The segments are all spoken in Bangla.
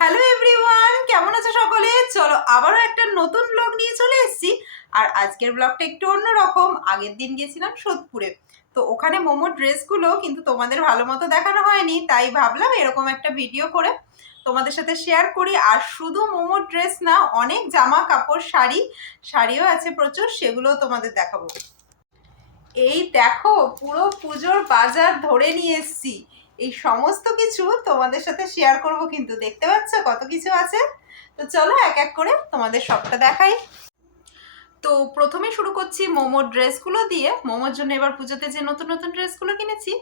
হ্যালো এভরিওয়ান কেমন আছো সকলে? চলো আবারও একটা নতুন ব্লগ নিয়ে চলে এসেছি। আর আজকের ব্লগটা একটু অন্যরকম। আগের দিন গেছিলাম সোদপুরে। তো ওখানে মোমো ড্রেসগুলো কিন্তু তোমাদের ভালো মতো দেখানো হয়নি, তাই ভাবলাম এরকম একটা ভিডিও করে তোমাদের সাথে শেয়ার করি। আর শুধু মোমো ড্রেস না, অনেক জামা কাপড়, শাড়ি, শাড়িও আছে প্রচুর, সেগুলোও তোমাদের দেখাবো। এই দেখো, পুরো পুজোর বাজার ধরে নিয়ে এসছি। এই সমস্ত কিছু তোমাদের সাথে শেয়ার করব কিন্তু দেখতে পাচ্ছ কত কিছু আছে? তো চলো এক এক করে তোমাদের সবটা দেখাই। তো প্রথমে শুরু করছি মোমোর ড্রেসগুলো দিয়ে। মোমোর জন্য এবার পুজোতে যে নতুন নতুন ড্রেসগুলো কিনেছি,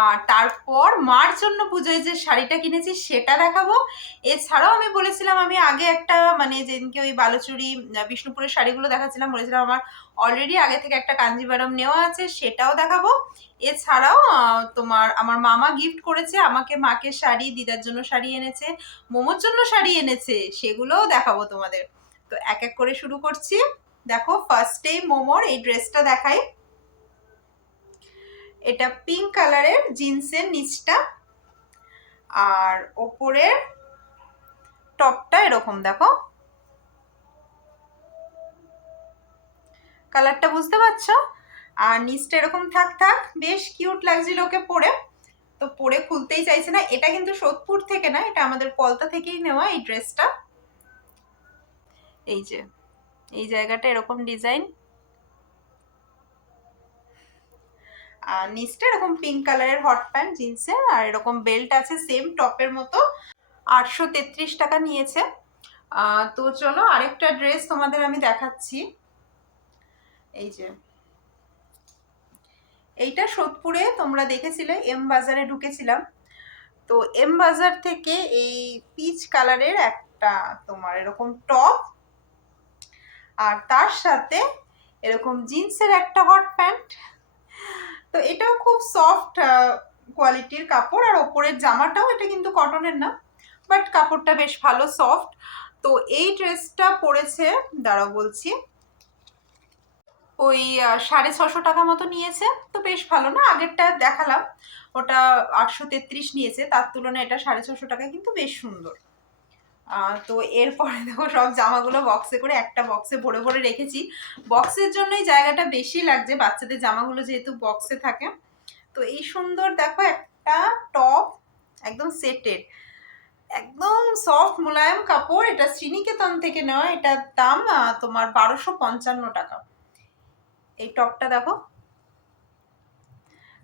আর তারপর মার জন্য পুজোয় যে শাড়িটা কিনেছি সেটা দেখাবো। এছাড়াও আমি বলেছিলাম, আমি আগে একটা মানে যেদিনকে ওই বালুচুরি বিষ্ণুপুরের শাড়িগুলো দেখাচ্ছিলাম, বলেছিলাম আমার অলরেডি আগে থেকে একটা কাঞ্জিবারম নেওয়া আছে, সেটাও দেখাবো। এছাড়াও তোমার আমার মামা গিফট করেছে, আমাকে মাকে শাড়ি, দিদার জন্য শাড়ি এনেছে, মোমোর জন্য শাড়ি এনেছে, সেগুলোও দেখাবো তোমাদের। তো এক এক করে শুরু করছি। দেখো ফার্স্টেই মোমোর এই ড্রেসটা দেখাই। এটা পিঙ্ক কালারের জিন্সের নিচটা। আর ওপরের টপটা এরকম, দেখো। কালারটা বুঝতে পারছ? আর নিচটা এরকম থাক থাক, বেশ কিউট লাগছিল ওকে পরে। তো পরে খুলতেই চাইছে না। এটা কিন্তু সোদপুর থেকে না, এটা আমাদের পলতা থেকেই নেওয়া এই ড্রেসটা এই যে এই জায়গাটা এরকম ডিজাইন। আর নিচটা এরকম পিঙ্ক কালারের হট প্যান্ট জিন্সের আর এরকম বেল্ট আছে সেম টপের মতো। আটশো তেত্রিশ টাকা নিয়েছে। তো চলো আরেকটা ড্রেস তোমাদের আমি দেখাচ্ছি। এই যে। এইটা সোদপুরে তোমরা দেখেছিলে এম বাজারে ঢুকেছিলাম। তো এম বাজার থেকে এই পিচ কালারের একটা তোমার এরকম টপ আর তার সাথে এরকম জিন্সের একটা হট প্যান্ট তো এটাও খুব সফট কোয়ালিটির কাপড়। আর ওপরের জামাটাও, এটা কিন্তু কটনের না বাট কাপড়টা বেশ ভালো সফট তো এই ড্রেসটা পরেছে, দাঁড়াও বলছি, ওই সাড়ে ছশো টাকা মতো নিয়েছে। তো বেশ ভালো না, আগেরটা দেখালাম, ওটা আটশো তেত্রিশ নিয়েছে, তার তুলনায় এটা সাড়ে ছশো টাকা কিন্তু বেশ সুন্দর। তো এরপরে দেখো সব জামাগুলো বক্সে করে একটা বক্সে ভরে ভরে রেখেছি। বক্সের জন্যই জায়গাটা বেশি লাগছে, বাচ্চাদের জামাগুলো যেহেতু বক্সে থাকে। তো এই সুন্দর দেখো একটা টপ একদম সেটেড একদম সফট মোলায়েম কাপড়। এটা শ্রীনিকেতন থেকে নেওয়া, এটার দাম তোমার বারোশো পঞ্চান্ন টাকা। এই টপটা দেখো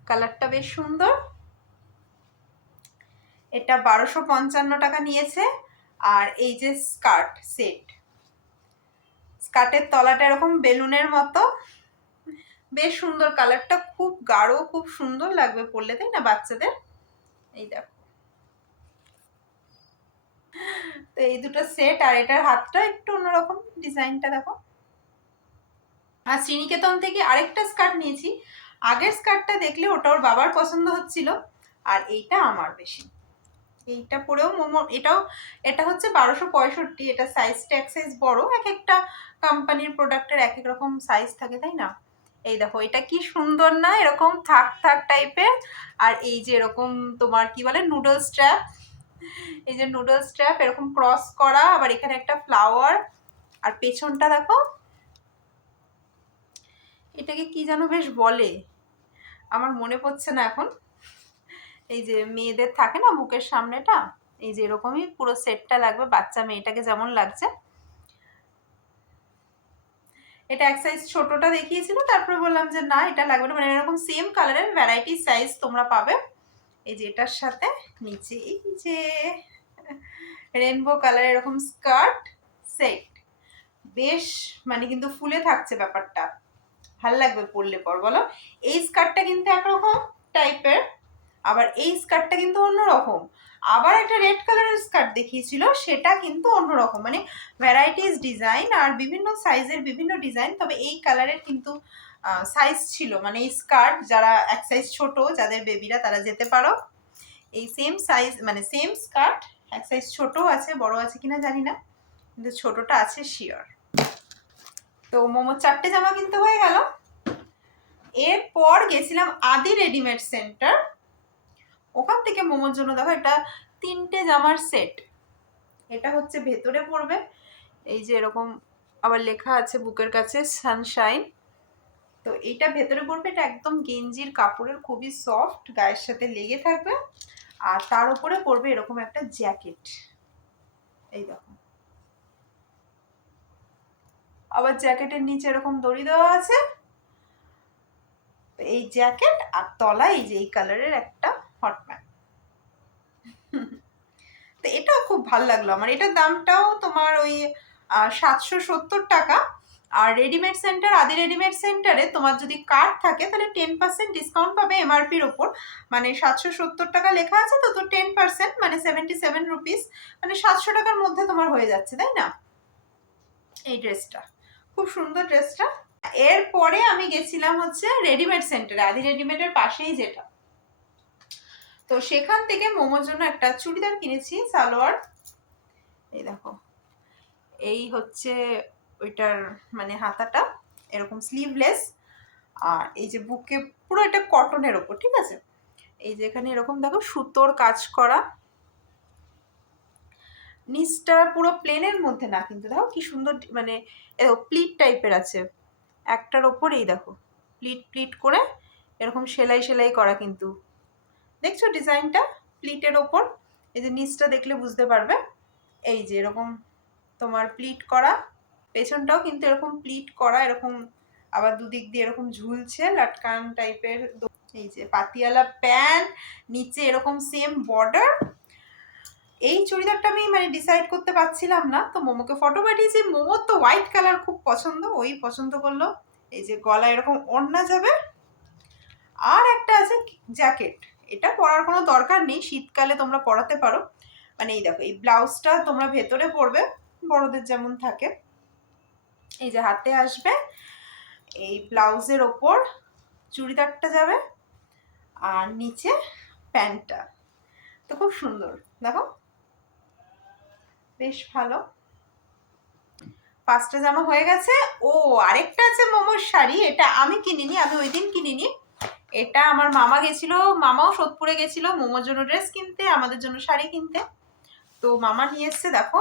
কালারটা বেশ সুন্দর। এটা বারোশো পঞ্চান্ন টাকা নিয়েছে। আর এই যে স্কার্ট সেট। স্কার্টের তলাটা এরকম বেলুনের মতো। বেশ সুন্দর কালারটা, খুব গাঢ়, খুব সুন্দর লাগবে পরলে, তাই না, বাচ্চাদের? এই দেখো। তো এই দুটো সেট, আর এটার হাতটা একটু অন্যরকম ডিজাইনটা দেখো। আর শ্রীনিকেতন থেকে আরেকটা স্কার্ট নিয়েছি। আগের স্কার্টটা দেখলে ওটা ওর বাবার পছন্দ হচ্ছিল, আর এইটা আমার বেশি। এইটা পরেও মোমো, এটাও, এটা হচ্ছে বারোশো পঁয়ষট্টি, এটা সাইজটা এক সাইজ বড় এক একটা কোম্পানির প্রোডাক্টের এক এক রকম সাইজ থাকে, তাই না? এই দেখো, এটা কি সুন্দর না, এরকম থাক থাক টাইপের আর এই যে এরকম তোমার কি বলে নুডল স্ট্র্যাপ এই যে নুডল স্ট্র্যাপ এরকম ক্রস করা, আবার এখানে একটা ফ্লাওয়ার আর পেছনটা দেখো, এটাকে কি যেন বেশ বলে, আমার মনে পড়ছে না এখন। এই যে মেয়েদের থাকে না বুকের সামনেটা, এই যে এরকমই পুরো সেটটা লাগবে, বাচ্চা মেয়েটাকে যেমন লাগছে। এটা এক সাইজ ছোটটা দেখিয়েছিল, তারপরে বললাম যে না, এটা লাগবে না। মানে এরকম সেম কালারের ভ্যারাইটি সাইজ তোমরা পাবে। এই যে এটার সাথে নিচে এই যে রেনবো কালার এরকম স্কার্ট সেট বেশ মানে কিন্তু ফুলে থাকছে ব্যাপারটা। ভালো লাগবে পরলে পর, বলো? এই স্কার্টটা কিন্তু একরকম টাইপের আবার এই স্কার্টটা কিন্তু অন্যরকম। আবার একটা রেড কালারের স্কার্ট দেখিয়েছিল, সেটা কিন্তু অন্যরকম। মানে ভ্যারাইটিস ডিজাইন আর বিভিন্ন সাইজের বিভিন্ন ডিজাইন তবে এই কালারের কিন্তু সাইজ ছিল। মানে এই স্কার্ট যারা এক সাইজ ছোট, যাদের বেবিরা তারা যেতে পারো। এই সেম সাইজ মানে সেম স্কার্ট এক সাইজ ছোট আছে, বড় আছে কিনা জানি না, কিন্তু ছোটটা আছে শিওর তো মোমো চারটে জামা কিনতে হয়ে গেল। এরপর গেছিলাম আদি রেডিমেড সেন্টার ওখান থেকে মোমোর জন্য দেখো এটা তিনটে জামার সেট। এটা হচ্ছে ভেতরে পড়বে। এই যে এরকম আবার লেখা আছে বুকের কাছে, সানশাইন। তো এইটা ভেতরে পড়বে, এটা একদম গেঞ্জির কাপড়ের খুবই সফট, গায়ের সাথে লেগে থাকবে। আর তার উপরে পড়বে এরকম একটা জ্যাকেট। এই দেখো। আবার জ্যাকেটের নিচে এরকম দড়ি দেওয়া আছে। এই জ্যাকেট আর তলায় এই যে এই কালারের একটা হট প্যান্ট তো এটাও খুব ভালো লাগল আমার। এটার দামটাও তোমার ওই সাতশো সত্তর টাকা। আর রেডিমেড সেন্টার আদি রেডিমেড সেন্টারে তোমার যদি কার্ড থাকে, তাহলে টেন পার্সেন্ট ডিসকাউন্ট পাবে এমআরপির ওপর। মানে সাতশো সত্তর টাকা লেখা আছে তো তো টেন পার্সেন্ট মানে সেভেন্টি সেভেন রুপিস মানে সাতশো টাকার মধ্যে তোমার হয়ে যাচ্ছে, তাই না? এই ড্রেসটা খুব সুন্দর ড্রেসটা এরপরে আমি গেছিলাম হচ্ছে রেডিমেড সেন্টারে আদি রেডিমেডের পাশেই যেটা। তো সেখান থেকে মোমোর জন্য একটা চুড়িদার কিনেছি, সালোয়ার। এই দেখো। এই হচ্ছে ওইটার মানে হাতাটা, এরকম স্লিভলেস আর এই যে বুকে পুরো এটা কটনের ওপর, ঠিক আছে? এই যে এখানে এরকম দেখো সুতোর কাজ করা। নিচটা পুরো প্লেনের মধ্যে না, কিন্তু দেখো কি সুন্দর মানে প্লিট টাইপের আছে। একটার ওপর এই দেখো প্লিট প্লিট করে এরকম সেলাই সেলাই করা কিন্তু। দেখছ ডিজাইনটা? প্লিটের ওপর। এই যে নিচটা দেখলে বুঝতে পারবে। এই যে এরকম তোমার প্লিট করা। পেছনটাও কিন্তু এরকম প্লিট করা, এরকম আবার দুদিক দিয়ে এরকম ঝুলছে, লাটকান টাইপের এই যে পাতিয়ালা প্যান্ট নিচে এরকম সেম বর্ডার এই চুড়িদারটা আমি মানে ডিসাইড করতে পারছিলাম না। তো মোমোকে ফটো পাঠিয়েছি। মোমোর তো হোয়াইট কালার খুব পছন্দ, ওই পছন্দ করল। এই যে গলা এরকম ওড়না যাবে। আর একটা আছে জ্যাকেট এটা পরার কোনো দরকার নেই, শীতকালে তোমরা পরাতে পারো। মানে এই দেখো, এই ব্লাউজটা তোমরা ভেতরে পরবে, বড়দের যেমন থাকে। এই যে হাতে আসবে, এই ব্লাউজের ওপর চুড়িদারটা যাবে আর নিচে প্যান্টটা। তো খুব সুন্দর, দেখো। বেশ ভালো। পাঁচটা জামা হয়ে গেছে। ও, আরেকটা আছে মোমোর শাড়ি, এটা আমি কিনিনি, আমি ওই দিন কিনিনি। এটা আমার মামা গেছিল, মামাও সোদপুরে গেছিল, মোমোর জন্য ড্রেস কিনতে, আমাদের জন্য শাড়ি কিনতে। তো মামা নিয়ে এসছে, দেখো।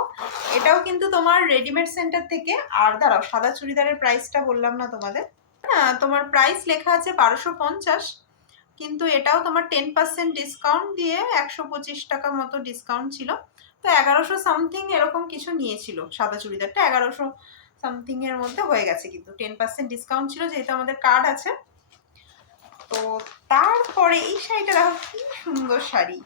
এটাও কিন্তু তোমার রেডিমেড সেন্টার থেকে। আর দাঁড়াও, সাদা চুড়িদারের প্রাইসটা বললাম না তোমাদের। হ্যাঁ তোমার প্রাইস লেখা আছে বারোশো পঞ্চাশ। কিন্তু এটাও তোমার টেন পার্সেন্ট ডিসকাউন্ট দিয়ে একশো পঁচিশ টাকা মতো ডিসকাউন্ট ছিল। তো এগারোশো সামথিং এরকম কিছু নিয়েছিল সাদা চুড়িদারটা। এগারোশো সামথিংয়ের মধ্যে হয়ে গেছে কিন্তু। টেন পার্সেন্ট ডিসকাউন্ট ছিল, যেহেতু আমাদের কার্ড আছে। তো তারপরে এই শাড়িটা দেখো, কি সুন্দর শাড়ি।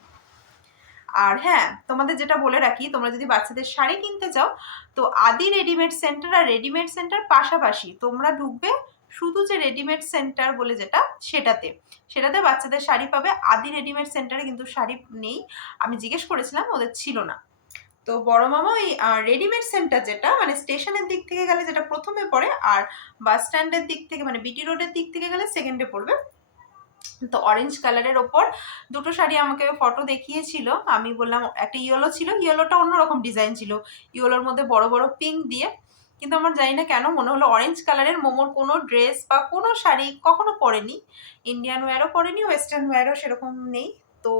আর হ্যাঁ তোমাদের যেটা বলে রাখি, তোমরা যদি বাচ্চাদের শাড়ি কিনতে চাও, তো আদি রেডিমেড সেন্টার আর রেডিমেড সেন্টার পাশাপাশি তোমরা ঢুকবে শুধু যে রেডিমেড সেন্টার বলে যেটা, সেটাতে। সেটাতে বাচ্চাদের শাড়ি পাবে। আদি রেডিমেড সেন্টারে কিন্তু শাড়ি নেই। আমি জিজ্ঞেস করেছিলাম, ওদের ছিল না। তো বড় মামা, ওই রেডিমেড সেন্টার যেটা মানে স্টেশনের দিক থেকে গেলে যেটা প্রথমে পড়ে, আর বাস স্ট্যান্ডের দিক থেকে মানে বিটি রোডের দিক থেকে গেলে সেকেন্ডে পড়বে। তো অরেঞ্জ কালারের ওপর দুটো শাড়ি আমাকে ফটো দেখিয়েছিল। আমি বললাম, একটা ইয়েলো ছিল ইয়েলোটা অন্যরকম ডিজাইন ছিল। ইয়েলোর মধ্যে বড় বড় পিঙ্ক দিয়ে। কিন্তু আমার জানি না কেন মনে হলো অরেঞ্জ কালারের মোমোর কোনো ড্রেস বা কোনো শাড়ি কখনো পরেনি। ইন্ডিয়ান ওয়্যারও পরেনি ওয়েস্টার্ন ওয়্যারও সেরকম নেই। তো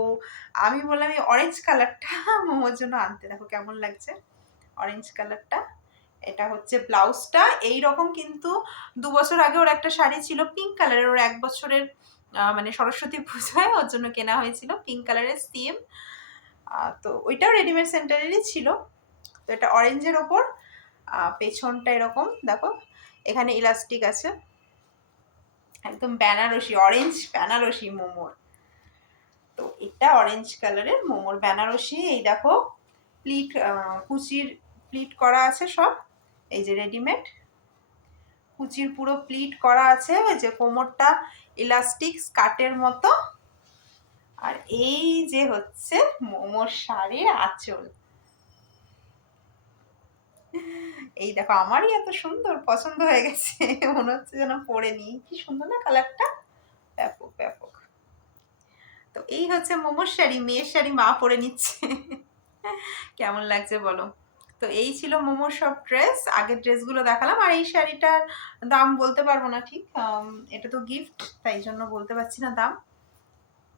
আমি বললাম, এই অরেঞ্জ কালারটা মোমোর জন্য আনতে দেখো কেমন লাগছে। অরেঞ্জ কালারটা এটা হচ্ছে ব্লাউজটা এই রকম কিন্তু দু বছর আগে ওর একটা শাড়ি ছিল পিঙ্ক কালারের ওর এক বছরের মানে সরস্বতী পূজায় ওর জন্য কেনা হয়েছিল। পিঙ্ক কালারের সিম তো ওইটাও রেডিমেড সেন্টারেরই ছিল। তো এটা অরেঞ্জের ওপর। পেছনটা এরকম, দেখো। এখানে ইলাস্টিক আছে। একদম বেনারসি অরেঞ্জ বেনারসি মোমোর। তো এটা অরেঞ্জ কালারের মোমোর বেনারসি। এই দেখো প্লিট কুচির প্লিট করা আছে সব। এই যে রেডিমেড কুচির পুরো প্লিট করা আছে, ওই যে কোমরটা ইলাস্টিক স্কার্টের মতো। আর এই যে হচ্ছে মোমোর শাড়ির আঁচল। এই দেখো, আমারই এত সুন্দর পছন্দ হয়ে গেছে। মনে হচ্ছে যেন পরে নিই। কি সুন্দর না কালারটা? ব্যাপক ব্যাপক। তো এই হচ্ছে মোমোর শাড়ি, মেয়ের শাড়ি মা পরে নিচ্ছে। কেমন লাগছে বলো? তো এই ছিল মোমোর সব ড্রেস আগের ড্রেসগুলো দেখালাম। আর এই শাড়িটার দাম বলতে পারব না ঠিক। এটা তো গিফট তাই জন্য বলতে পারছি না দাম।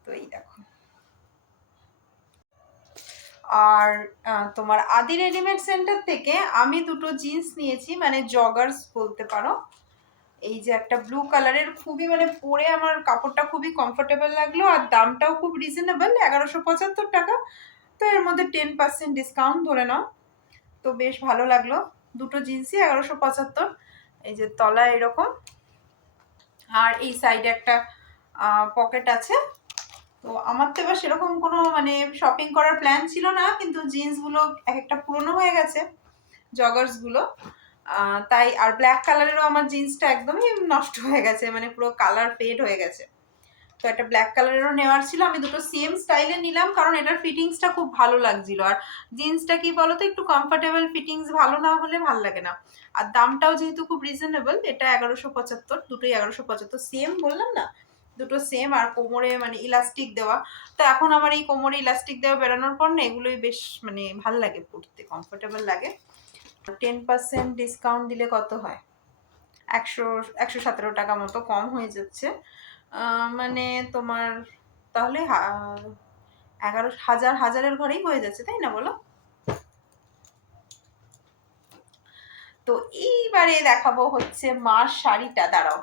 তো এই দেখো। আর তোমার আদি রেডিমেড সেন্টার থেকে আমি দুটো জিন্স নিয়েছি মানে জগার্স বলতে পারো। এই যে একটা ব্লু কালারের খুবই মানে পরে আমার কাপড়টা খুবই কমফোর্টেবল লাগল। আর দামটাও খুব রিজনেবল এগারোশো পঁচাত্তর টাকা। তো এর মধ্যে টেন পার্সেন্ট ডিসকাউন্ট ধরে নাও। তো বেশ ভালো লাগল। দুটো জিন্সই, এগারোশো পঁচাত্তর। এই যে তলা এরকম। আর এই সাইডে একটা পকেট আছে। তো আমার তো এবার সেরকম কোনো মানে শপিং করার প্ল্যান ছিল না, কিন্তু জিন্সগুলো এক একটা পুরনো হয়ে গেছে জগার্সগুলো তাই আর ব্ল্যাক কালারেরও আমার জিন্সটা একদমই নষ্ট হয়ে গেছে মানে পুরো কালার ফেড হয়ে গেছে। তো একটা ব্ল্যাক কালারেরও নেওয়ার ছিল। আমি দুটো সেম স্টাইলে নিলাম কারণ এটার ফিটিংসটা খুব ভালো লাগছিল। আর জিন্সটা কি বলো তো একটু কমফোর্টেবল ফিটিংস ভালো না হলে ভালো লাগে না। আর দামটাও যেহেতু খুব রিজনেবল এটা এগারোশো পঁচাত্তর, দুটোই এগারোশো পঁচাত্তর। সেম বললাম না, দুটো সেম আর কোমরে মানে ইলাস্টিক দেওয়া। তো এখন আমার এই কোমরে ইলাস্টিক দেওয়া বেরোনোর পর না, এগুলোই বেশ মানে ভালো লাগে পরতে কমফোর্টেবল লাগে। টেন পার্সেন্ট ডিসকাউন্ট দিলে কত হয়? একশো একশো সতেরো টাকা মতো কম হয়ে যাচ্ছে। মানে তোমার তাহলে এগারো হাজার, হাজারের ঘরেই হয়ে যাচ্ছে, তাই না বলো? তো এইবারে দেখাবো হচ্ছে মার শাড়িটা, দাঁড়াও।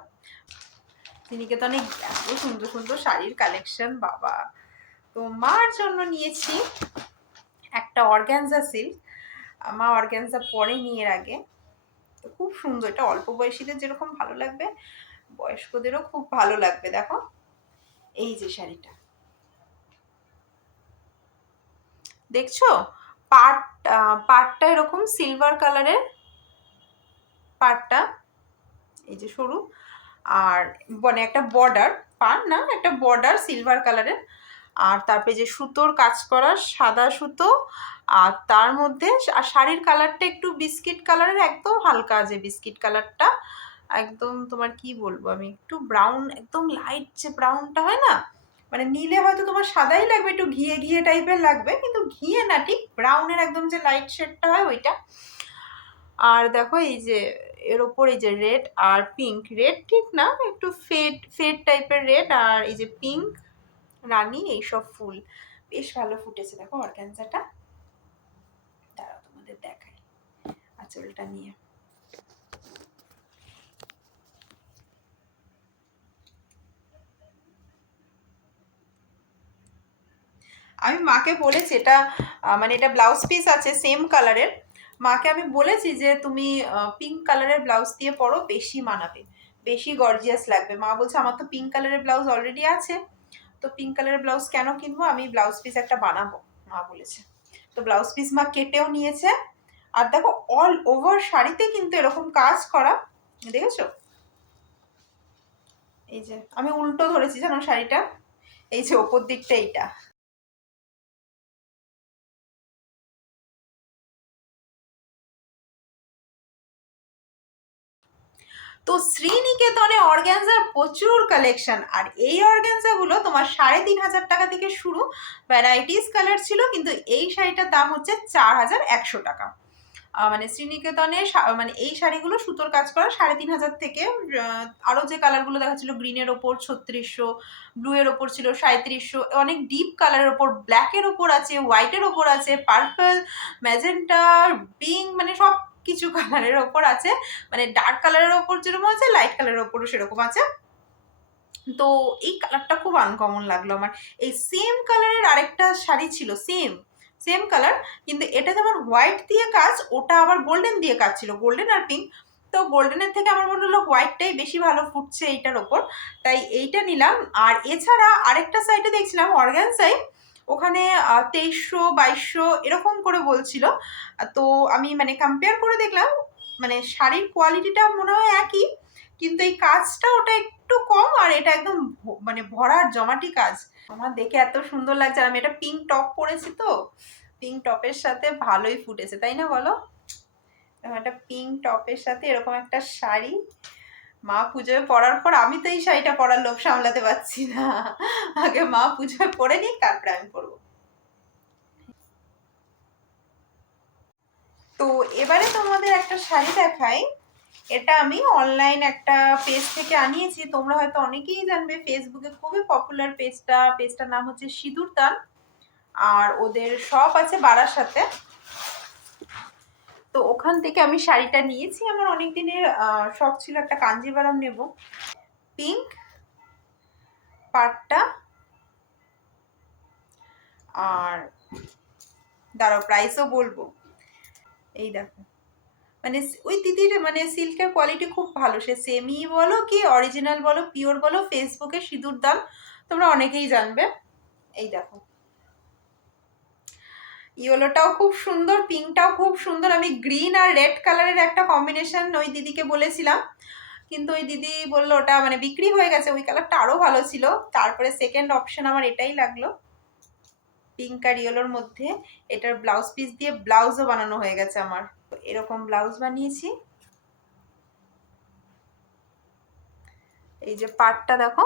নিকেতনে এত সুন্দর সুন্দর শাড়ির কালেকশন বাবা। তো মার জন্য নিয়েছি একটা অর্গ্যানজা সিল্ক মা অর্গ্যানজা পরেনি এর আগে। তো খুব সুন্দর, এটা অল্প বয়সীদের যেরকম ভালো লাগবে বয়স্কদেরও খুব ভালো লাগবে, দেখো। এই যে শাড়িটা। দেখছ? পাট পাটটা এরকম সিলভার কালারের পাটটা, এই যে সরু। আর মানে একটা বর্ডার পার না, একটা বর্ডার সিলভার কালারের আর তারপরে যে সুতোর কাজ করা সাদা সুতো, আর তার মধ্যে, আর শাড়ির কালারটা একটু বিস্কিট কালারের একদম হালকা যে বিস্কিট কালারটা একদম তোমার কি বলব? আমি একটু ব্রাউন একদম লাইট যে ব্রাউনটা হয় না? মানে নিলে হয়তো তোমার সাদাই লাগবে, একটু ঘিয়ে ঘিয়ে টাইপের লাগবে, কিন্তু ঘিয়ে না, ঠিক ব্রাউনের একদম যে লাইট শেডটা হয় ওইটা। আর দেখো এই যে, এর ওপর এই যে রেড আর পিঙ্ক রেড ঠিক না? একটু ফেড ফেড টাইপের রেড আর এই যে পিঙ্ক রানি, এইসব ফুল। বেশ ভালো ফুটেছে, দেখো অর্গ্যানজাটা দাঁড়াও তোমাদের দেখাই। আঁচলটা নিয়ে। আমি মাকে বলেছি, এটা মানে এটা ব্লাউজ পিস আছে সেম কালারের মাকে আমি বলেছি যে, তুমি পিঙ্ক কালারের ব্লাউজ দিয়ে পরো, বেশি মানাবে, বেশি গর্জিয়াস লাগবে। মা বলছে, আমার তো পিঙ্ক কালারের ব্লাউজ অলরেডি আছে, তো পিঙ্ক কালারের ব্লাউজ কেন কিনবো? আমি ব্লাউজ পিস একটা বানাবো। মা বলেছে। তো ব্লাউজ পিস মা কেটেও নিয়েছে। আর দেখো অল ওভার শাড়িতে কিন্তু এরকম কাজ করা, দেখেছ? এই যে, আমি উল্টো ধরেছি জানো শাড়িটা? এই যে, ওপর দিকটা এইটা। তো শ্রীনিকেতনে অর্গ্যানজার প্রচুর কালেকশন আর এই অর্গ্যানজাগুলো তোমার সাড়ে তিন হাজার টাকা থেকে শুরু। ভ্যারাইটিস কালার ছিল, কিন্তু এই শাড়িটার দাম হচ্ছে চার হাজার একশো টাকা। মানে শ্রীনিকেতনে মানে এই শাড়িগুলো সুতোর কাজ করা সাড়ে তিন হাজার থেকে আরও যে কালারগুলো দেখা ছিল গ্রিনের ওপর ছত্রিশশো ব্লু এর ওপর ছিল সাঁত্রিশশো অনেক ডিপ কালারের ওপর ব্ল্যাকের ওপর আছে হোয়াইটের ওপর আছে পার্পল ম্যাজেন্টা পিঙ্ক মানে সব কিছু কালারের ওপর আছে। মানে ডার্ক কালারের ওপর যেরকম আছে লাইট কালারের ওপরও সেরকম আছে। তো এই কালারটা খুব আনকমন লাগল আমার। এই সেম কালারের আরেকটা শাড়ি ছিল সেম সেম কালার কিন্তু এটা যেমন হোয়াইট দিয়ে কাজ, ওটা আবার গোল্ডেন দিয়ে কাজ ছিল গোল্ডেন আর পিঙ্ক তো গোল্ডেনের থেকে আমার মনে হলো হোয়াইটটাই বেশি ভালো ফুটছে এইটার ওপর। তাই এইটা নিলাম। আর এছাড়া আরেকটা সাইডে দেখছিলাম অর্গ্যানসাই ওখানে তেইশশো, বাইশশো এরকম করে বলছিল। তো আমি মানে কম্পেয়ার করে দেখলাম মানে শাড়ির কোয়ালিটিটা মনে হয় একই, কিন্তু এই কাজটা ওটা একটু কম আর এটা একদম মানে ভরার জমাটি কাজ। আমার দেখে এত সুন্দর লাগছে আর আমি এটা পিঙ্ক টপ পরেছি তো পিঙ্ক টপের সাথে ভালোই ফুটেছে, তাই না বলো? একটা পিঙ্ক টপের সাথে এরকম একটা শাড়ি। মা পুজোয় পরার পর আমি তো এই শাড়িটা পরার লোভ সামলাতে পারছি না। আগে মা পুজোয় পরে নিক, তারপরে আমি পরবো। তো এবারে তোমাদের একটা শাড়ি দেখাই। এটা আমি অনলাইন একটা পেজ থেকে আনিয়েছি। তোমরা হয়তো অনেকেই জানবে ফেসবুকে খুবই পপুলার পেজটা পেজটার নাম হচ্ছে সিঁদুর দান আর ওদের শপ আছে বাড়ার সাথে তো ওখান থেকে আমি শাড়িটা নিয়েছি। আমার অনেক দিনের শখ ছিল একটা কাঞ্জিভারাম নেব। পিঙ্ক পাটটা আর দাঁড়াও প্রাইসও বলব। এই দেখো। মানে ওই দিদির মানে সিল্কের কোয়ালিটি খুব ভালো। সে সেমি বলো কি অরিজিনাল বলো পিওর বলো ফেসবুকে সিঁদুর দাম তোমরা অনেকেই জানবে। এই দেখো। ইয়েলোটাও খুব সুন্দর, পিঙ্কটাও খুব সুন্দর। আমি গ্রিন আর রেড কালারের একটা কম্বিনেশন ওই দিদিকে বলেছিলাম। কিন্তু ওই দিদি বলল, ওটা মানে বিক্রি হয়ে গেছে, ওই কালারটা আরও ভালো ছিল। তারপরে সেকেন্ড অপশন আমার এটাই লাগল। পিঙ্ক আর ইয়েলোর মধ্যে এটার ব্লাউজ পিস দিয়ে ব্লাউজও বানানো হয়ে গেছে আমার। এরকম ব্লাউজ বানিয়েছি। এই যে পাটটা দেখো।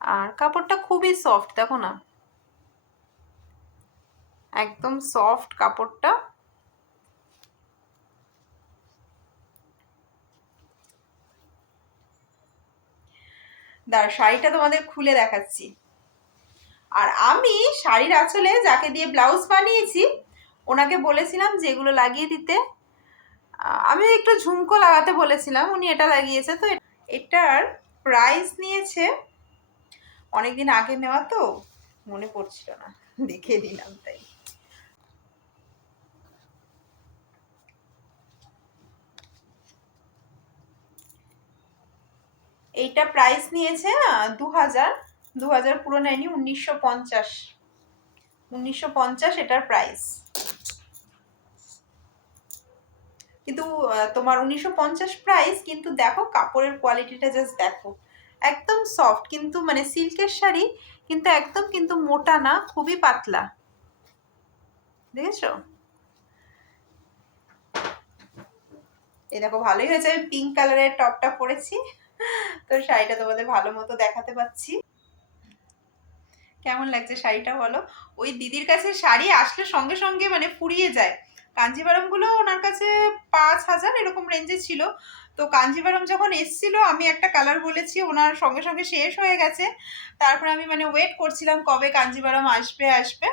আর কাপড়টা খুবই সফট দেখো না। একদম সফট কাপড়টা। দাঁড়া শাড়িটা তোমাদের খুলে দেখাচ্ছি। আর আমি শাড়ির আঁচলে যাকে দিয়ে ব্লাউজ বানিয়েছি, ওনাকে বলেছিলাম যে এগুলো লাগিয়ে দিতে। আমি একটু ঝুমকো লাগাতে বলেছিলাম, উনি এটা লাগিয়েছে। তো এটার প্রাইস নিয়েছে অনেকদিন আগে নেওয়া তো, মনে পড়ছিল না, দেখে দিলাম তাই। এইটা প্রাইস নিয়েছে দু হাজার দু হাজার পুরো নেয়নি, উনিশশো পঞ্চাশ। উনিশশো পঞ্চাশ এটার প্রাইস কিন্তু তোমার উনিশশো পঞ্চাশ প্রাইস কিন্তু দেখো কাপড়ের কোয়ালিটিটা জাস্ট দেখো। একদম সফট কিন্তু মানে সিল্কের শাড়ি, কিন্তু একদম কিন্তু মোটা না, খুবই পাতলা। দেখেছ? এই দেখো ভালোই হয়েছে, আমি পিঙ্ক কালারের টপটা পরেছি। তো শাড়িটা তোমাদের ভালো মতো দেখাতে পাচ্ছি। কেমন লাগছে শাড়িটা বলো? ওই দিদির কাছে শাড়ি আসলে সঙ্গে সঙ্গে মানে ফুরিয়ে যায়। কাঞ্জিভারমগুলো ওনার কাছে পাঁচ হাজার এরকম রেঞ্জে ছিল। তো কাঞ্জিভারম যখন এসছিল, আমি একটা কালার বলেছি, ওনার সঙ্গে সঙ্গে শেষ হয়ে গেছে। তারপরে আমি মানে ওয়েট করছিলাম কবে কাঞ্জিভারম আসবে আসবে।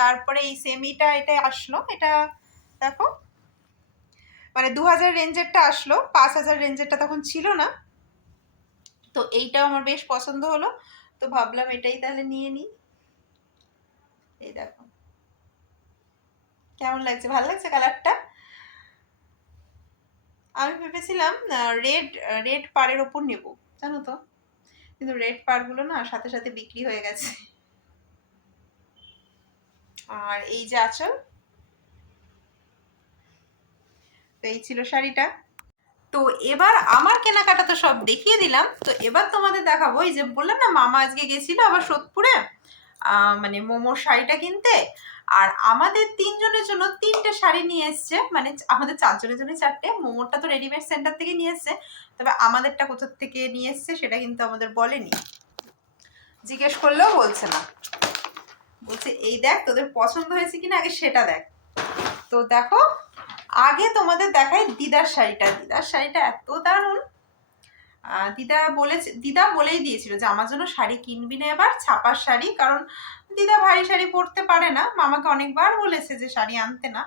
তারপরে এই সেমিটা এটা আসলো, এটা দেখো। মানে দু হাজার রেঞ্জেরটা আসলো, পাঁচ হাজার রেঞ্জেরটা তখন ছিল না। তো এইটাও আমার বেশ পছন্দ হলো। তো ভাবলাম এটাই তাহলে নিয়ে নিই। এই দেখো। কেমন লাগছে? ভালো লাগছে কালারটা? আমি ভেবেছিলাম রেড রেড পাড়ের ওপর নেব, জানো তো? কিন্তু রেড পাড়গুলো না সাথে সাথে বিক্রি হয়ে গেছে। আর এই যে আঁচল, তো এই ছিল শাড়িটা। তো এবার আমার কেনাকাটা তো সব দেখিয়ে দিলাম। তো এবার তোমাদের দেখাবো, এই যে বললাম না, মামা আজকে গেছিল আবার সোদপুরে মানে মোমোর শাড়িটা কিনতে। আর আমাদের তিনজনের জন্য তিনটে শাড়ি নিয়ে এসছে মানে আমাদের চারজনের জন্য চারটে। মোমোরটা তো রেডিমেড সেন্টার থেকে নিয়ে এসছে, তবে আমাদেরটা কোথার থেকে নিয়ে এসছে সেটা কিন্তু আমাদের বলেনি। জিজ্ঞেস করলেও বলছে না। বলছে, এই দেখ, তোদের পছন্দ হয়েছে কিনা? আগে সেটা দেখ। তো দেখো আগে তোমাদের দেখাই দিদার শাড়িটা। দিদার শাড়িটা এত দারুণ। দিদা বলেছে, দিদা বলেই দিয়েছিল যে, আমার জন্য শাড়ি কিনবি না এবার, ছাপার শাড়ি। কারণ দিদা ভারী শাড়ি পরতে পারে না। মামাকে অনেকবার বলেছে যে, শাড়ি আনতে না।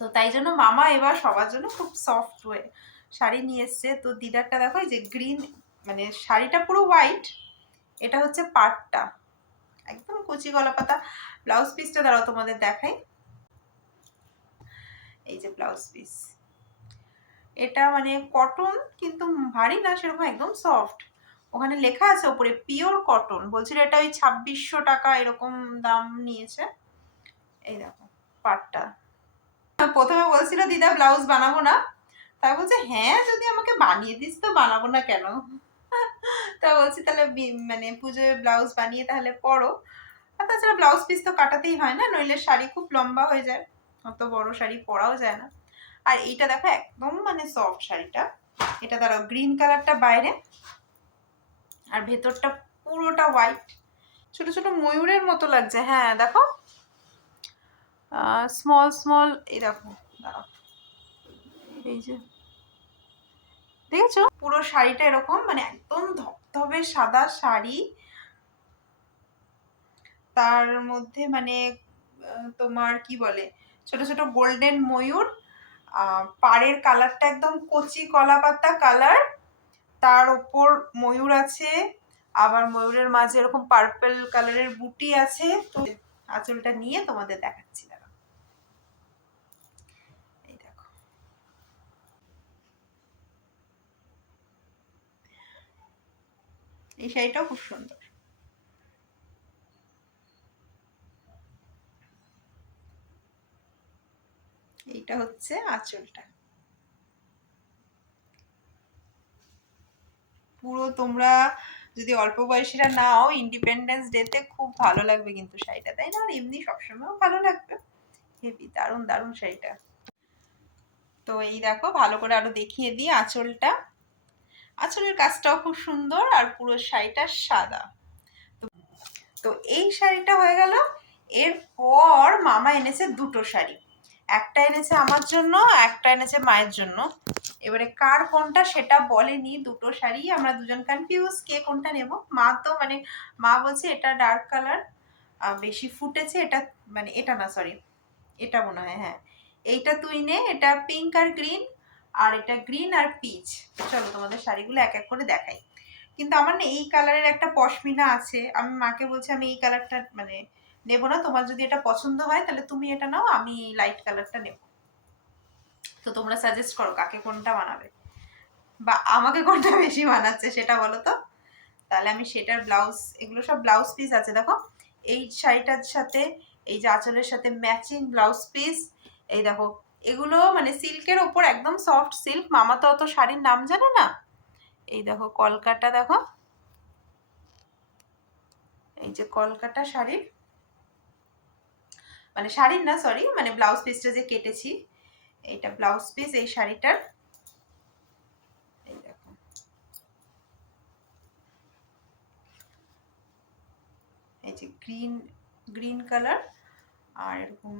তো তাই জন্য মামা এবার সবার জন্য খুব সফট হয়ে শাড়ি নিয়ে এসছে। তো দিদারটা দেখো যে গ্রিন মানে শাড়িটা পুরো হোয়াইট এটা হচ্ছে পাটটা। একদম কচি গলা পাতা ব্লাউজ পিসটা দাঁড়াও তোমাদের দেখাই। এই যে ব্লাউজ পিস। এটা মানে কটন কিন্তু ভারী না, সেরকম একদম সফট ওখানে লেখা আছে ওপরে পিওর কটন বলছিল এটা ওই ছাব্বিশশো টাকা এরকম দাম নিয়েছে। এই দেখো পাটটা প্রথমে বলছিল, দিদা, ব্লাউজ বানাবো না। তাই বলছে হ্যাঁ যদি আমাকে বানিয়ে দিস তো বানাবো না কেন? তা বলছি, তাহলে মানে পুজোয় ব্লাউজ বানিয়ে তাহলে পরো। আর তাছাড়া ব্লাউজ পিস তো কাটাতেই হয় না, নইলে শাড়ি খুব লম্বা হয়ে যায়। অত বড় শাড়ি পরাও যায় না। আর এইটা দেখো, একদম মানে সফট শাড়িটা। এটা দাঁড়াও গ্রিন কালারটা বাইরে, আর ভেতরটা পুরোটা হোয়াইট ছোট ছোট ময়ূরের মতো লাগছে হ্যাঁ দেখো। স্মল স্মল এই দেখো, দাঁড়াও। এই যে, দেখেছ? পুরো শাড়িটা এরকম মানে একদম ধবধবে সাদা শাড়ি। তার মধ্যে মানে তোমার কি বলে? ছোট ছোট গোল্ডেন ময়ূর পাড়ের কালারটা একদম কচি কলা পাতা কালার তার ওপর ময়ূর আছে, আবার ময়ূরের মাঝে এরকম পার্পল কালারের বুটি আছে, তো আঁচলটা নিয়ে তোমাদের দেখাচ্ছি দেখো। এই শাড়িটাও খুব সুন্দর। এইটা হচ্ছে আঁচলটা। পুরো তোমরা যদি অল্প বয়সীরা নাও ইন্ডিপেন্ডেন্স ডেতে খুব ভালো লাগবে কিন্তু শাড়িটা, তাই না? আর এমনি সবসময়ও ভালো লাগবে। হেভি দারুণ দারুণ শাড়িটা। তো এই দেখো, ভালো করে আরও দেখিয়ে দিই আঁচলটা। আঁচলের কাজটাও খুব সুন্দর আর পুরো শাড়িটা সাদা। তো- এই শাড়িটা হয়ে গেল। এরপর মামা এনেছে দুটো শাড়ি। একটা এনেছে আমার জন্য, একটা এনেছে মায়ের জন্য। এবারে কার কোনটা সেটা বলেনি, দুটো শাড়ি। আমরা দুজন কনফিউজ কে কোনটা নেব? মা তো মানে মা বলছে এটা ডার্ক কালার বেশি ফুটেছে, এটা মানে এটা না সরি এটা মনে হয় হ্যাঁ। এইটা তুই নে, এটা পিঙ্ক আর গ্রিন আর এটা গ্রিন আর পিচ চলো তোমাদের শাড়িগুলো এক এক করে দেখাই। কিন্তু আমার না এই কালারের একটা পশমিনা আছে। আমি মাকে বলছি আমি এই কালারটা মানে নেব না। তোমার যদি এটা পছন্দ হয়, তাহলে তুমি এটা নাও, আমি লাইট কালারটা নেব। তো তোমরা সাজেস্ট করো কাকে কোনটা বানাবে। বা আমাকে কোনটা বেশি বানাচ্ছে সেটা বলো তো। তাহলে আমি সেটার ব্লাউজ এগুলো সব ব্লাউজ পিস আছে, দেখো। এই শাড়িটার সাথে, এই যে আঁচলের সাথে ম্যাচিং ব্লাউজ পিস এই দেখো। এগুলো মানে সিল্কের ওপর একদম সফট সিল্ক মামা তো অত শাড়ির নাম জানে না। এই দেখো কলকাটা দেখো। এই যে কলকাটা শাড়ির মানে শাড়ির না সরি মানে ব্লাউজ পিসটা যে কেটেছি, এটা ব্লাউজ পিস এই শাড়িটার। এই যে গ্রিন গ্রিন কালার আর এরকম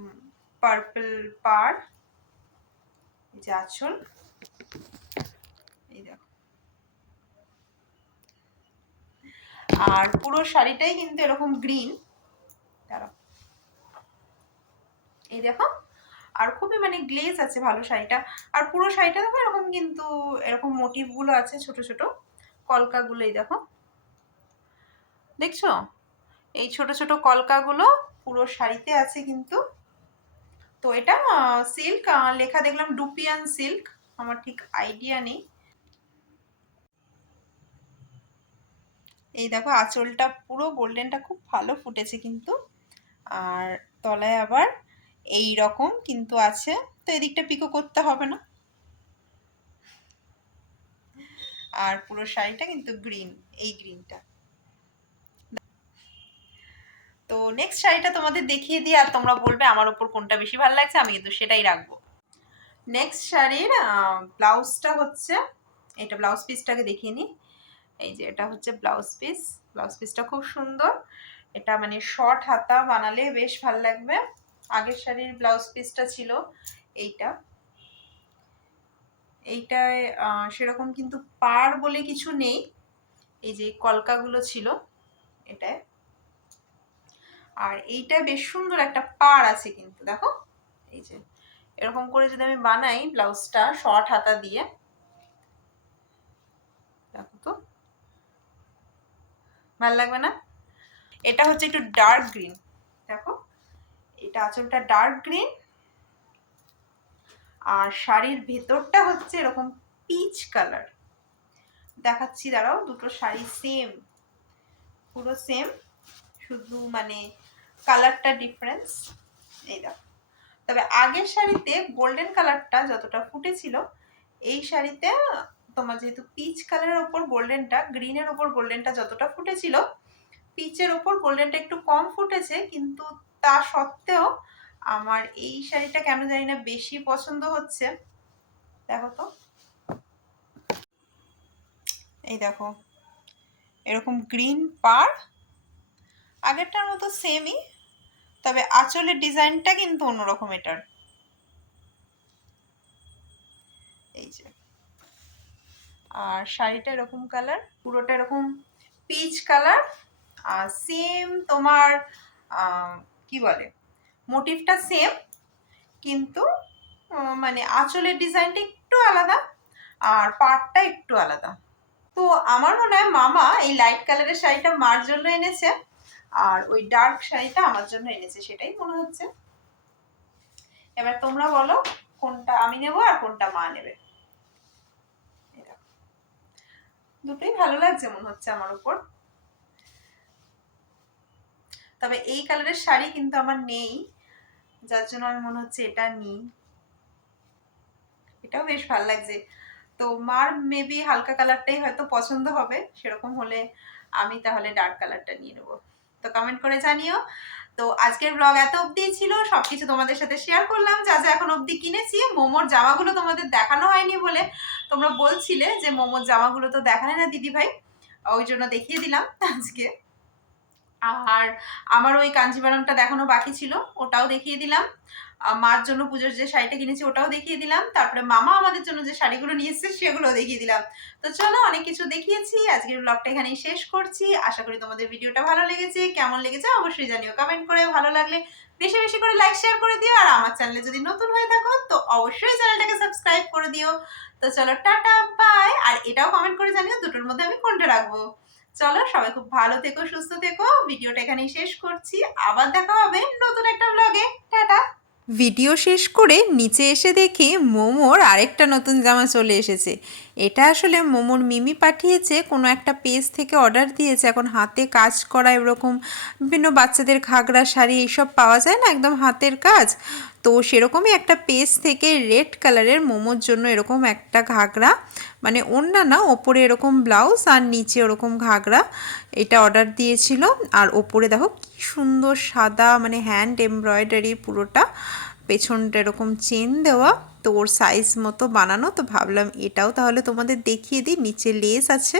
পার্পল পার এই যে আঁচল। এই দেখো। আর পুরো শাড়িটাই কিন্তু এরকম গ্রিন দাঁড়াও। এই দেখো, আর খুবই মানে গ্লেজ আছে ভালো শাড়িটা। আর পুরো শাড়িটা দেখো, এরকম কিন্তু এরকম মোটিভগুলো আছে ছোট ছোট। কলকাগুলো এই দেখো। দেখছ? এই ছোট ছোট কলকাগুলো পুরো শাড়িতে আছে কিন্তু। তো এটা সিল্ক লেখা দেখলাম ডুপিয়ান সিল্ক আমার ঠিক আইডিয়া নেই। এই দেখো, আঁচলটা পুরো গোল্ডেনটা খুব ভালো ফুটেছে কিন্তু। আর তলায় আবার এই রকম কিন্তু আছে। তো এদিকটা পিকো করতে হবে না। আর পুরো শাড়িটা কিন্তু গ্রিন এই গ্রিনটা তো নেক্সট শাড়িটা তোমাদের দেখিয়ে দিই, আর তোমরা বলবে আমার ওপর কোনটা বেশি ভালো লাগছে, আমি কিন্তু সেটাই রাখব। নেক্সট শাড়ির ব্লাউজটা হচ্ছে, এটা ব্লাউজ পিসটাকে দেখিয়ে নিই। এই যে এটা হচ্ছে ব্লাউজ পিস ব্লাউজ পিসটা খুব সুন্দর। এটা মানে শর্ট হাতা বানালে বেশ ভালো লাগবে। আগের শাড়ির ব্লাউজ পিসটা ছিল এইটা। এইটায় সেরকম কিন্তু পার বলে কিছু নেই। এই যে কলকাগুলো ছিল এটায়। আর এইটা বেশ সুন্দর একটা পার আছে কিন্তু, দেখো। এই যে, এরকম করে যদি আমি বানাই ব্লাউজটা শর্ট হাতা দিয়ে, দেখো তো। ভালো লাগবে না? এটা হচ্ছে একটু ডার্ক গ্রিন দেখো। এটা আঁচলটা ডার্ক গ্রিন আর শাড়ির ভেতরটা হচ্ছে এরকম পিচ কালার দেখাচ্ছি, দাঁড়াও, দুটো শাড়ি সেম পুরো সেম শুধু মানে কালারটা ডিফারেন্স এই দেখো। তবে আগের শাড়িতে গোল্ডেন কালারটা যতটা ফুটেছিল, এই শাড়িতে তোমার যেহেতু পিচ কালারের ওপর গোল্ডেনটা গ্রিনের ওপর গোল্ডেনটা যতটা ফুটেছিল পিচের ওপর গোল্ডেনটা একটু কম ফুটেছে, কিন্তু তা সত্ত্বেও আমার এই শাড়িটা কেন জানি না বেশি পছন্দ হচ্ছে। দেখো তো। এই দেখো। এরকম গ্রিন পার। আগেরটার মতো সেমই তবে আঁচলের ডিজাইনটা কিন্তু অন্যরকম এটার। এই যে। আর শাড়িটা এরকম কালার পুরোটা এরকম পিচ কালার আর সেম তোমার কি বলে? মোটিভটা সেম কিন্তু মানে আঁচলের ডিজাইনটা একটু আলাদা আর পাটটা একটু আলাদা। তো আমার মনে হয় মামা এই লাইট কালারের শাড়িটা মার জন্য এনেছে আর ওই ডার্ক শাড়িটা আমার জন্য এনেছে, সেটাই মনে হচ্ছে। এবার তোমরা বলো কোনটা আমি নেব আর কোনটা মা নেবে। দুটোই ভালো লাগছে মনে হচ্ছে আমার উপর। তবে এই কালারের শাড়ি কিন্তু আমার নেই, যার জন্য আমি মনে হচ্ছে এটা নিই। এটাও বেশ ভালো লাগছে। তো মার মেবি হালকা কালারটাই হয়তো পছন্দ হবে, সেরকম হলে আমি তাহলে ডার্ক কালারটা নিয়ে নেব। তো কমেন্ট করে জানিও। তো আজকের ব্লগ এত অবধি ছিল, সবকিছু তোমাদের সাথে শেয়ার করলাম। যা যা এখন অবধি কিনেছি, মোমোর জামাগুলো তোমাদের দেখানো হয়নি বলে তোমরা বলছিলে যে মোমোর জামাগুলো তো দেখালে না দিদি ভাই ওই জন্য দেখিয়ে দিলাম আজকে। আর আমার ওই কাঞ্জিবারমটা দেখানো বাকি ছিল, ওটাও দেখিয়ে দিলাম। মার জন্য পুজোর যে শাড়িটা কিনেছি, ওটাও দেখিয়ে দিলাম। তারপরে মামা আমাদের জন্য যে শাড়িগুলো নিয়ে এসেছে, সেগুলোও দেখিয়ে দিলাম। তো চলো, অনেক কিছু দেখিয়েছি। আজকের ব্লগটা এখানেই শেষ করছি। আশা করি তোমাদের ভিডিওটা ভালো লেগেছে। কেমন লেগেছে অবশ্যই জানিও কমেন্ট করে। ভালো লাগলে বেশি বেশি করে লাইক শেয়ার করে দিও। আর আমার চ্যানেলে যদি নতুন হয়ে থাকো, তো অবশ্যই চ্যানেলটাকে সাবস্ক্রাইব করে দিও। তো চলো, টাটা বাই আর এটাও কমেন্ট করে জানিও, দুটোর মধ্যে আমি কোনটা রাখব? চলো, সবাই খুব ভালো থেকো, সুস্থ থেকো। ভিডিওটা এখানেই শেষ করছি। আবার দেখা হবে নতুন একটা ব্লগে টাটা। ভিডিও শেষ করে নিচে এসে দেখি মোমোর আরেকটা নতুন জামা চলে এসেছে। এটা আসলে মোমোর মিমি পাঠিয়েছে, কোনো একটা পেজ থেকে অর্ডার দিয়েছে। এখন হাতে কাজ করা এরকম বিভিন্ন বাচ্চাদের ঘাগরা শাড়ি এইসব পাওয়া যায় না, একদম হাতের কাজ। তো সেরকমই একটা পেজ থেকে রেড কালারের মোমোর জন্য এরকম একটা ঘাগরা মানে ওড়না না ওপরে এরকম ব্লাউজ আর নিচে ওরকম ঘাগরা এটা অর্ডার দিয়েছিল। আর ওপরে দেখো কি সুন্দর সাদা মানে হ্যান্ড এমব্রয়ডারি পুরোটা, পেছনটা এরকম চেন দেওয়া, তো ওর সাইজ মতো বানানো, তো ভাবলাম এটাও তাহলে তোমাদের দেখিয়ে দিই, নিচে লেস আছে।